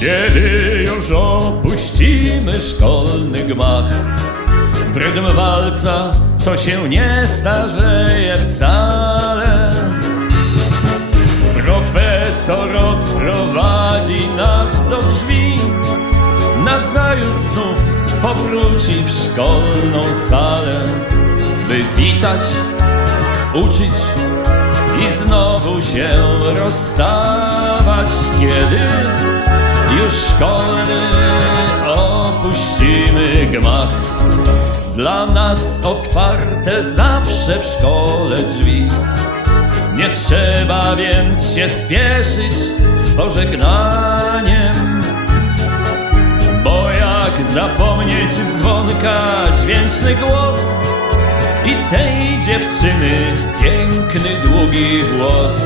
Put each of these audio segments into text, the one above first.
Kiedy już opuścimy szkolny gmach W rytm walca, co się nie starzeje wcale. Profesor odprowadzi nas do drzwi Nazajutrz znów powróci w szkolną salę By witać, uczyć i znowu się rozstawać. Kiedy szkolny opuścimy gmach. Dla nas otwarte zawsze w szkole drzwi. Nie trzeba więc się spieszyć z pożegnaniem Bo jak zapomnieć dzwonka dźwięczny głos I tej dziewczyny piękny długi włos.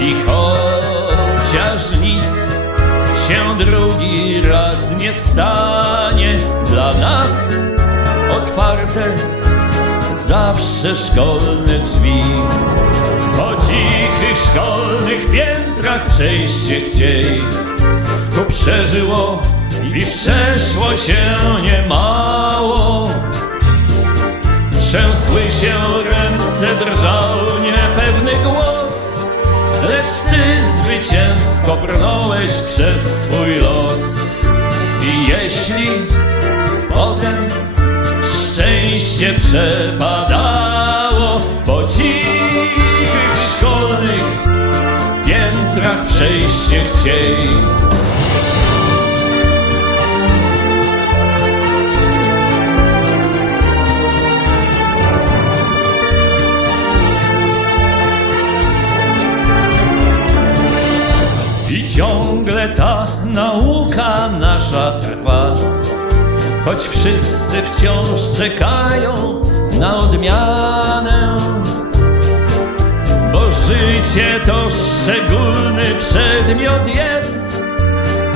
I chociaż nic się drugi raz nie stanie Dla nas otwarte zawsze szkolne drzwi. Po cichych szkolnych piętrach przejście chciej Tu przeżyło i przeszło się niemało Trzęsły się ręce, drżał zwycięsko brnąłeś przez swój los I jeśli potem szczęście przepadało po cichych szkolnych piętrach przejście chciej. Ciągle ta nauka nasza trwa. Choć wszyscy wciąż czekają na odmianę Bo życie to szczególny przedmiot jest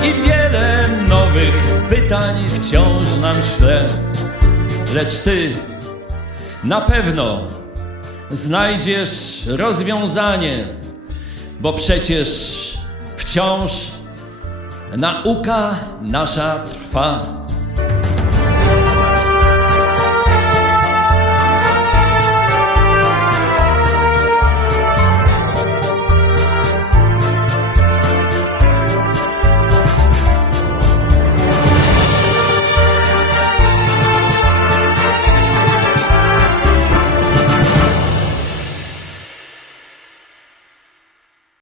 I wiele nowych pytań wciąż nam śle Lecz ty na pewno znajdziesz rozwiązanie Bo przecież wciąż nauka nasza trwa